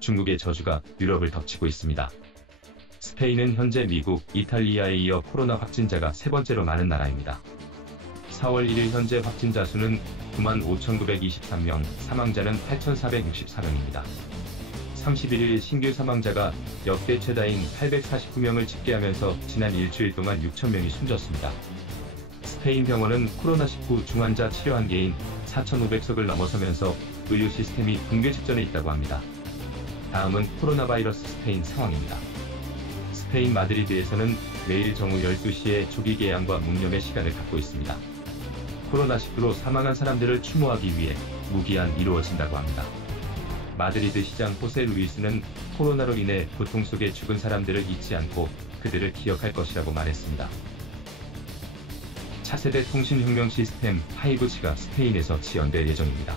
중국의 저주가 유럽을 덮치고 있습니다. 스페인은 현재 미국, 이탈리아에 이어 코로나 확진자가 세 번째로 많은 나라입니다. 4월 1일 현재 확진자 수는 95,923명, 사망자는 8,464명입니다. 31일 신규 사망자가 역대 최다인 849명을 집계하면서 지난 일주일 동안 6,000명이 숨졌습니다. 스페인 병원은 코로나19 중환자 치료 한계인 4,500석을 넘어서면서 의료 시스템이 붕괴 직전에 있다고 합니다. 다음은 코로나 바이러스 스페인 상황입니다. 스페인 마드리드에서는 매일 정오 12시에 조기 개양과 묵념의 시간을 갖고 있습니다. 코로나19로 사망한 사람들을 추모하기 위해 무기한 이루어진다고 합니다. 마드리드 시장 호세 루이스는 코로나로 인해 고통 속에 죽은 사람들을 잊지 않고 그들을 기억할 것이라고 말했습니다. 차세대 통신혁명 시스템 5G가 스페인에서 지연될 예정입니다.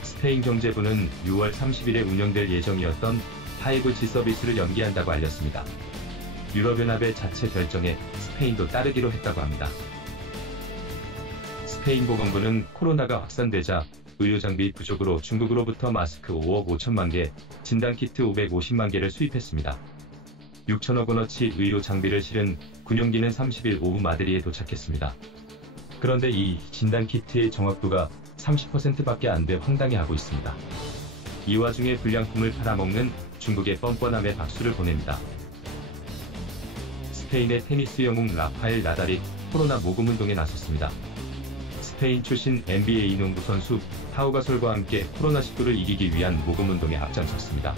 스페인 경제부는 6월 30일에 운영될 예정이었던 5G 서비스를 연기한다고 알렸습니다. 유럽연합의 자체 결정에 스페인도 따르기로 했다고 합니다. 스페인 보건부는 코로나가 확산되자 의료장비 부족으로 중국으로부터 마스크 5억 5천만 개, 진단키트 550만 개를 수입했습니다. 6천억 원어치 의료장비를 실은 군용기는 30일 오후 마드리에 도착했습니다. 그런데 이 진단키트의 정확도가 30%밖에 안 돼 황당해하고 있습니다. 이 와중에 불량품을 팔아먹는 중국의 뻔뻔함에 박수를 보냅니다. 스페인의 테니스 영웅 라파엘 나달이 코로나 모금운동에 나섰습니다. 스페인 출신 NBA 농구 선수 파우가솔과 함께 코로나19를 이기기 위한 모금운동에 앞장섰습니다.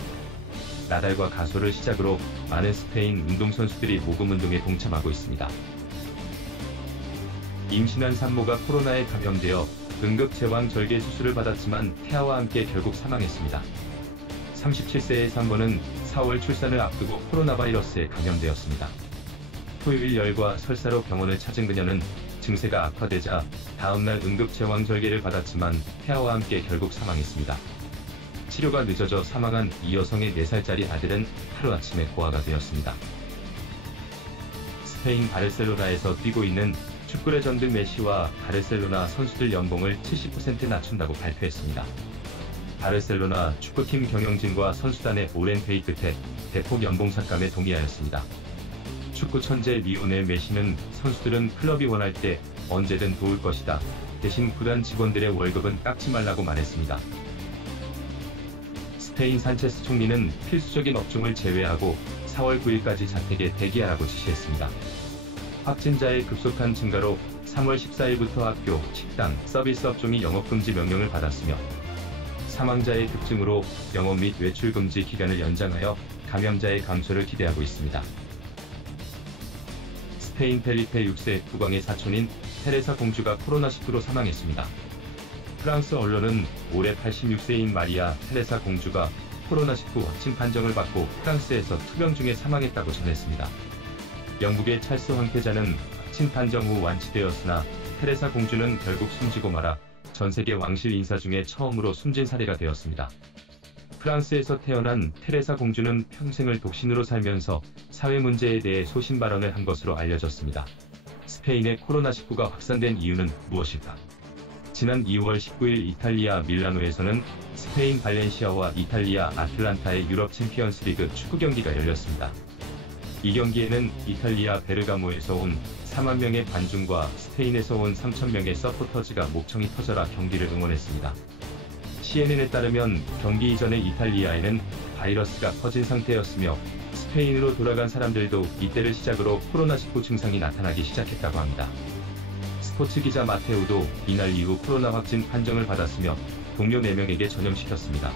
나달과 가솔을 시작으로 많은 스페인 운동선수들이 모금운동에 동참하고 있습니다. 임신한 산모가 코로나에 감염되어 응급제왕절개 수술을 받았지만 태아와 함께 결국 사망했습니다. 37세의 산모는 4월 출산을 앞두고 코로나 바이러스에 감염되었습니다. 토요일 열과 설사로 병원을 찾은 그녀는 증세가 악화되자 다음날 응급제왕절개를 받았지만 태아와 함께 결국 사망했습니다. 치료가 늦어져 사망한 이 여성의 4살짜리 아들은 하루아침에 고아가 되었습니다. 스페인 바르셀로나에서 뛰고 있는 축구 레전드 메시와 바르셀로나 선수들 연봉을 70% 낮춘다고 발표했습니다. 바르셀로나 축구팀 경영진과 선수단의 오랜 회의 끝에 대폭 연봉 삭감에 동의하였습니다. 축구 천재 리오넬 메시는 선수들은 클럽이 원할 때 언제든 도울 것이다. 대신 구단 직원들의 월급은 깎지 말라고 말했습니다. 스페인 산체스 총리는 필수적인 업종을 제외하고 4월 9일까지 자택에 대기하라고 지시했습니다. 확진자의 급속한 증가로 3월 14일부터 학교, 식당, 서비스 업종이 영업금지 명령을 받았으며 사망자의 급증으로 영업 및 외출 금지 기간을 연장하여 감염자의 감소를 기대하고 있습니다. 스페인 펠리페 6세 국왕의 사촌인 테레사 공주가 코로나19로 사망했습니다. 프랑스 언론은 올해 86세인 마리아 테레사 공주가 코로나19 확진 판정을 받고 프랑스에서 투병 중에 사망했다고 전했습니다. 영국의 찰스 황태자는 확진 판정 후 완치되었으나 테레사 공주는 결국 숨지고 말아 전 세계 왕실 인사 중에 처음으로 숨진 사례가 되었습니다. 프랑스에서 태어난 테레사 공주는 평생을 독신으로 살면서 사회 문제에 대해 소신 발언을 한 것으로 알려졌습니다. 스페인의 코로나19가 확산된 이유는 무엇일까? 지난 2월 19일 이탈리아 밀라노에서는 스페인 발렌시아와 이탈리아 아틀란타의 유럽 챔피언스 리그 축구 경기가 열렸습니다. 이 경기에는 이탈리아 베르가모에서 온 4만 명의 관중과 스페인에서 온 3천 명의 서포터즈가 목청이 터져라 경기를 응원했습니다. CNN에 따르면 경기 이전에 이탈리아에는 바이러스가 퍼진 상태였으며 스페인으로 돌아간 사람들도 이때를 시작으로 코로나19 증상이 나타나기 시작했다고 합니다. 스포츠 기자 마테우도 이날 이후 코로나 확진 판정을 받았으며 동료 4명에게 전염시켰습니다.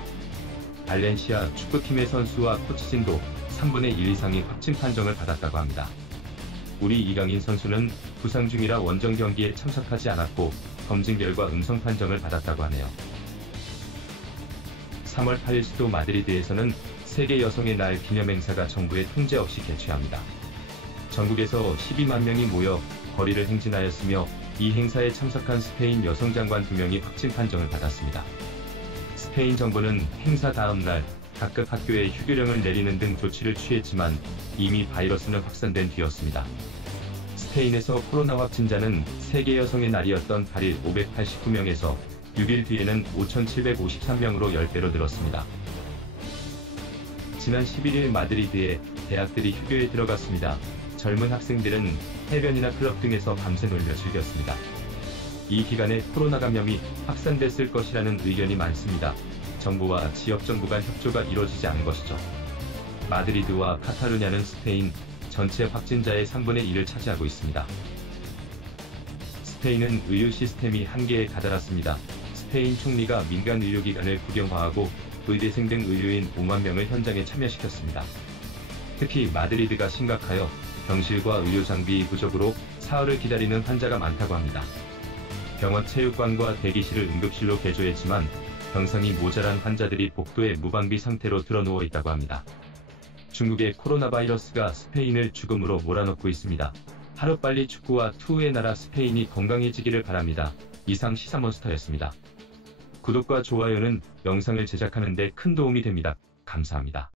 발렌시아 축구팀의 선수와 코치진도 3분의 1 이상이 확진 판정을 받았다고 합니다. 우리 이강인 선수는 부상 중이라 원정 경기에 참석하지 않았고 검진 결과 음성 판정을 받았다고 하네요. 3월 8일 수도 마드리드에서는 세계 여성의 날 기념 행사가 정부의 통제 없이 개최합니다. 전국에서 12만 명이 모여 거리를 행진하였으며 이 행사에 참석한 스페인 여성 장관 2명이 확진 판정을 받았습니다. 스페인 정부는 행사 다음 날 각급 학교에 휴교령을 내리는 등 조치를 취했지만 이미 바이러스는 확산된 뒤였습니다. 스페인에서 코로나 확진자는 세계 여성의 날이었던 8일 589명에서 6일 뒤에는 5,753명으로 10배로 늘었습니다. 지난 11일 마드리드에 대학들이 휴교에 들어갔습니다. 젊은 학생들은 해변이나 클럽 등에서 밤새 놀며 즐겼습니다. 이 기간에 코로나 감염이 확산됐을 것이라는 의견이 많습니다. 정부와 지역정부 간 협조가 이루어지지 않은 것이죠. 마드리드와 카타루냐는 스페인 전체 확진자의 3분의 1을 차지하고 있습니다. 스페인은 의료 시스템이 한계에 다다랐습니다. 스페인 총리가 민간 의료기관을 국영화하고 의대생 등 의료인 5만 명을 현장에 참여시켰습니다. 특히 마드리드가 심각하여 병실과 의료장비 부족으로 사흘을 기다리는 환자가 많다고 합니다. 병원 체육관과 대기실을 응급실로 개조했지만 병상이 모자란 환자들이 복도에 무방비 상태로 드러누워 있다고 합니다. 중국의 코로나 바이러스가 스페인을 죽음으로 몰아넣고 있습니다. 하루빨리 축구와 투우의 나라 스페인이 건강해지기를 바랍니다. 이상 시사몬스터였습니다. 구독과 좋아요는 영상을 제작하는 데 큰 도움이 됩니다. 감사합니다.